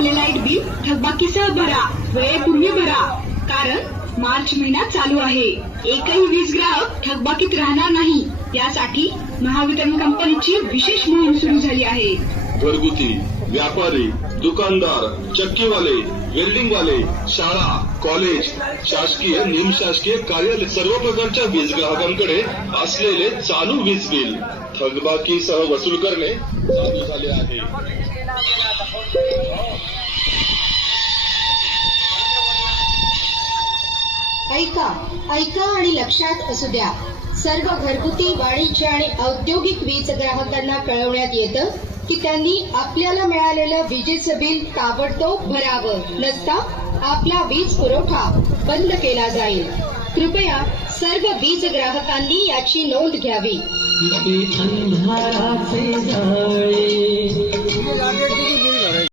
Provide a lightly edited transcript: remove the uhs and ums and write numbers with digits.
आपले light bill थकबाकीसह भरा, वेळेपूर्वी भरा, कारण मार्च महिना चालू आहे. एकही वीज ग्राहक थकबाकीत राहणार नाही, यासाठी महावितरण कंपनीची विशेष मोहीम सुरू झाली आहे. घरगुती, व्यापारी, दुकानदार, चक्कीवाले, वेल्डिंगवाले, शाळा, कॉलेज, शासकीय, निमशासकीय कार्यालय सर्व प्रकारच्या वीज ग्राहकांकडे असलेले चालू वीज बिल थकबाकीसह वसूल करणे चालू झाले आहे. ऐका आणि लक्षात असू द्या. सर्व घरगुती, वाणिज्य आणि औद्योगिक वीज ग्राहकांना कळवण्यात येतं की त्यांनी आपल्याला मिळालेलं विजेचं बिल ताबडतोब भरावं, नसता आपला वीज पुरवठा बंद केला जाईल. कृपया सर्व वीज ग्राहकांनी याची नोंद घ्यावी. अंधाराचे जाळे